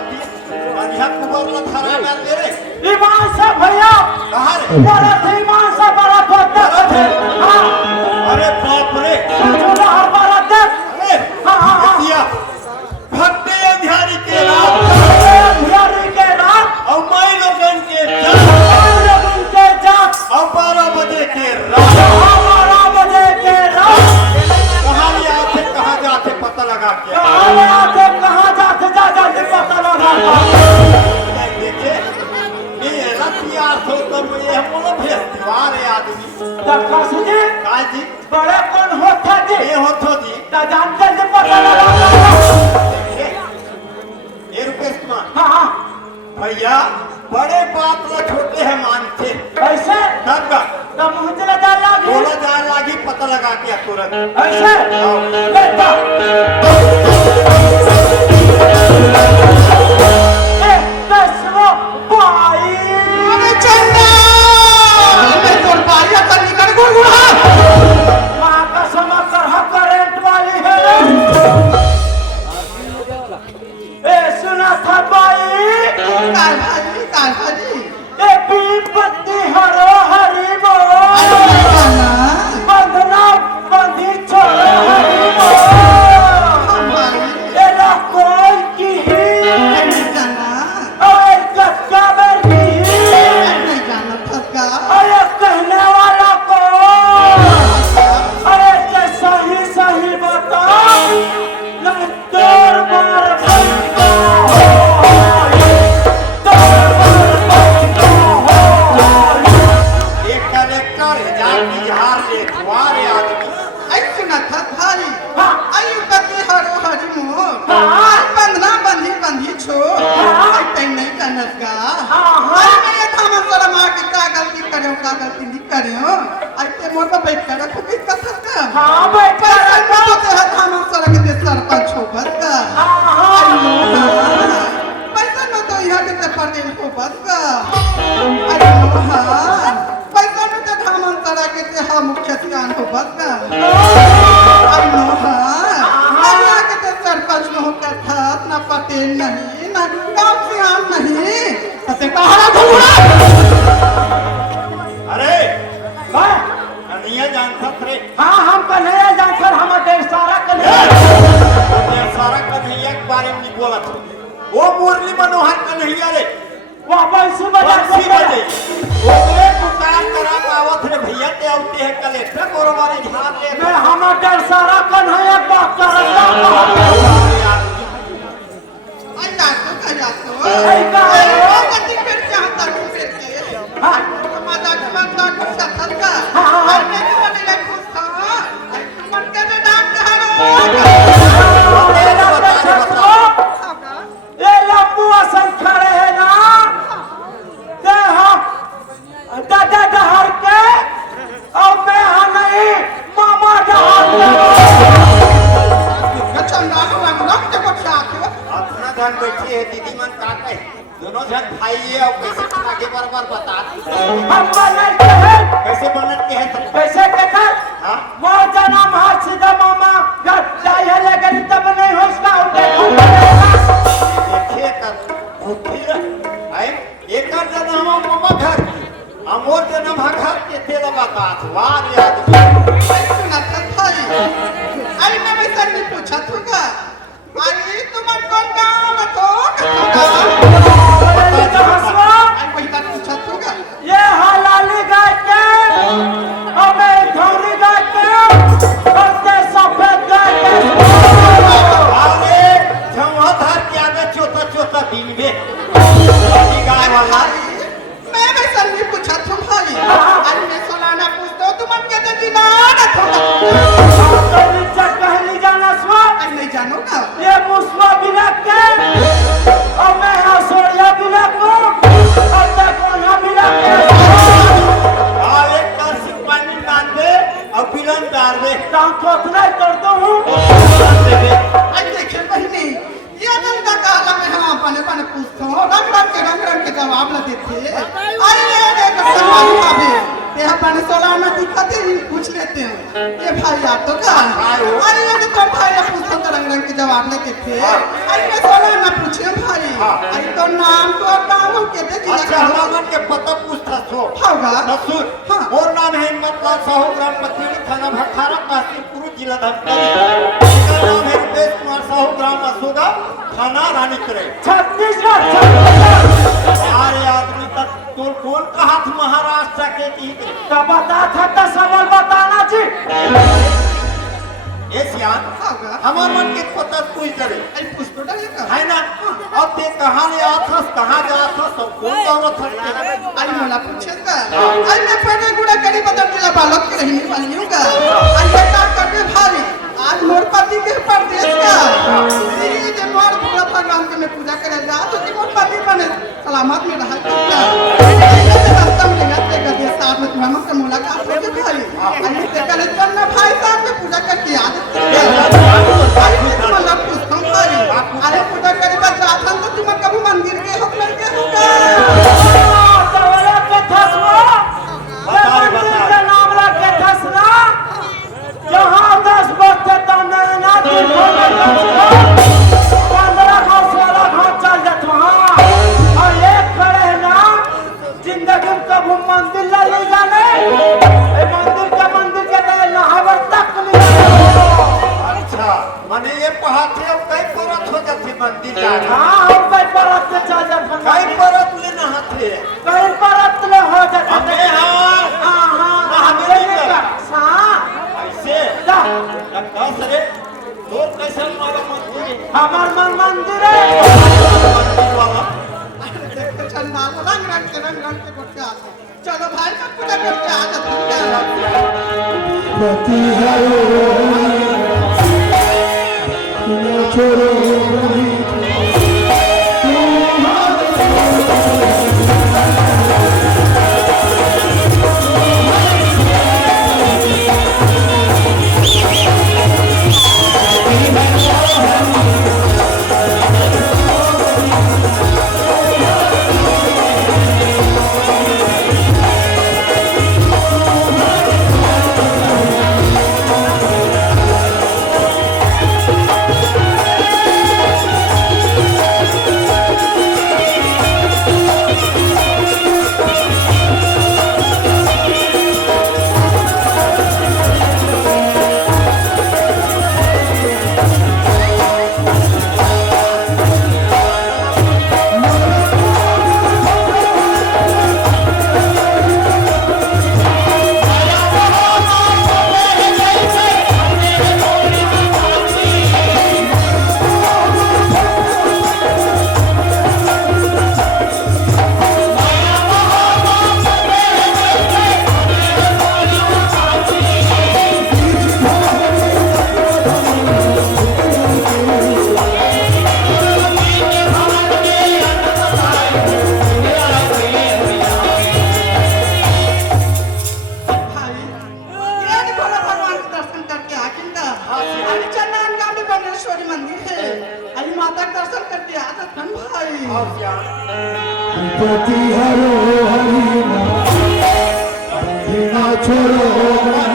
होती बढ़िया कुबर ला थारा में दे रे ईमान से भैया कहां रे बड़ा ईमान से बड़ा कोता है। हां अरे बाप रे छोड़ा हर बार दे। अरे हां दिया भक्ति अंधारी के रात अंधारी के रात और मैं लोगन के जात और 12 बजे के रात 12 बजे के रात कहां ले आते कहां जाते पता लगा के कहां जाते जा जल्दी पता लगा। देखिए ये रतिया तो तुम ये हम लोग फेस्टिवल है आदमी देखा सुजी काजी बड़े कौन होता जी ये होतो जी ता जानते जी पता लगा। ये रुपेश कुमार हां भैया बड़े बात ला छोटे हैं मानते ऐसे काका तो मुंह चला जा लगी बोला जाए लागी पता लगा के तुरंत ऐसे बेटा ए कसरो भाई अरे चंदा मैं तोर बारिया कर निकल गुड़गुड़ा मां का समा कर करेंट वाली है ए सुना था भाई काय भाजी ए पीपत्ती हरो हरी बोल अरे गाना बंधना बंधी छोड़ो हरी बोल हमारी तेरा कोई की नहीं जाना ओए कक्का बेटी नहीं जाना थका अरे कहने वाला को अरे ते सही सही बता नहीं तोर मार बनता हो तोर मार बनता हो। एक कलेक्टर जाति जहार ले द्वारे आदमी आई सुना था भाई हाँ। आई पति हरो हरी मो हाँ। आई बंधना बंधी छो हाँ। आई तै नहीं जानत का हाँ, हाँ। आई मैं थामन सर मां की का गलती नहीं करियो आई ते मोर पे बैठ कर खूब कथा का हाँ बैठ पैसा न तो ते थामन सर के दे सरपंच हो बस का आई नो पैसा न तो यहां के ते पटेल हो बस का अरे नो हां पैसा न तो थामन सर के ते हा मुख्य सियान हो बस का आई नो हां यहां के ते सरपंच न हो का था ना पटेल नहीं ना गांव सियान नहीं ते कहां घुरा अरे मैं कन्हैया जानता थे हाँ हम कन्हैया जानकर हम देर सारा कन्हैया ये सारा कन्हैया के बारे में नहीं बोला था वो मुरली मनोहर कन्हैया रे वह बंसी बजा बंसी बजे ओकरे पुकार करा आवत रे भैया ते आउते है कलेक्टर कोरबारी झाड़ ले मैं हम देर सारा कन्हैया बात करता आई जा तो आई का है? गति फिर चाहता हूं फिर के हाँ माता के माता को सफल का हाँ। और मैं तो मन ले खुश था मन के तो डांट करो तेरा दर्शक ये लंबू असन खड़े है ना ते हम दादा डहर के और मैं हाँ नहीं मामा डहर के चंदा को रंग के को साथ अपना धन बैठी है दीदी मन का कहे दोनों जन भाई है और कैसे आगे बार बता हम बनल के हैं कैसे बनत के है कैसे के कर हां मोर जन्म हाथ सीधा मामा घर जाए है लेकिन तब नहीं हो इसका उठे देखिए कर बुद्धि है एक जन्म मामा घर अमोर जन्म घर के तेरा बात वार याद आई सुना था भाई आई मैं वैसा नहीं पूछा था आई तुम कौन गांव में तो आई वैसा पूछा था ये हलाली गाय के और मैं धौरी गाय के और ते सफेद गाय के अरे जमधार के आगे चोता चोता दिन में ये गाय वाला मैं वैसा नहीं पूछा था भाई आई मैं सोलाना पूछता तुम के तो जिला ना तो नीचे कहली जाना सो आई नहीं जानो ना ये मुस्वा बिना के और मैं हसोड़िया बिना को और ते कोना बिना के एक का सिपाही डाल दे और बिलन डाल दे ताऊ तो उतना ही करता हूँ आई देखिए बहनी ये दिन का काला में हम अपने पूछते हो रंग के जवाब न देते आई ये सवाल का भी ये अपने सोलाना दिक्कत ही पूछ लेते हैं ये भाई आप तो का आई ये तो भाई पूछते तो रंग के जवाब नहीं देते आई ये सोलाना पूछे भाई हाँ। अरे तो नाम तो गाँव के दे दिया अच्छा हमारे के पता पूछता सो होगा ससुर हाँ। और नाम है हिम्मतलाल साहू ग्राम पत्नी थाना भखारा काशीपुर जिला धमतरी इसका नाम है रुपेश कुमार साहू ग्राम असोगा थाना रानीकरे छत्तीसगढ़ अरे आदमी तक तो कौन कहा था महाराष्ट्र के की का बता था तो सवाल बताना जी ये सियान होगा हमार मन के पता पूछ करे अरे पूछ तो डालेगा है ना अब ते कहाँ ले आथस कहाँ जाथस सब कौन औरत है अरे मोला पूछेगा अरे मैं पहले गुड़ा करी बदल दिला बालक के रहने वाली हूँ का अरे ये काम करने भारी आज मोर पति के परदेश का ये जे मोर पूरा भगवान के मैं पूजा करे जा तो कि मोर पति बने सलामत में रहा करता ये रास्ता में लगते गदे साथ में ब्राह्मण से मुलाकात हो गई भाई अरे ते कल चलना भाई साहब में पूजा करके आ अरे मतलब कुछ हम भाई अरे पूजा करे बस जाथन तो तुम कभी मंदिर के हो करके होगा तो वाला कथा सुनो मंदिर का नाम ला कथा सुना जहाँ 10 वक्त तने ना देखो 15 गाँव 16 गाँव चल जात वहाँ और एक खड़े है ना जिंदगी में कभी मंदिर ला ले जाने मंदिर के नहावर तक नहीं अच्छा माने ये पहाड़े अब कई परत हो जाती मंदिर जाना हाँ हम कई परत से चल जात कई परत ले नहाते कई परत ले हो जात हमें हाँ ऐसे कस रे तोर कैसे मारा मंदिर हमार मन मंदिर है मंदिर वाला चंदा रंग के करके आ चलो भाई का पूजा करके आ जाते पति है छोड़ो पति हरो हरि छोड़ो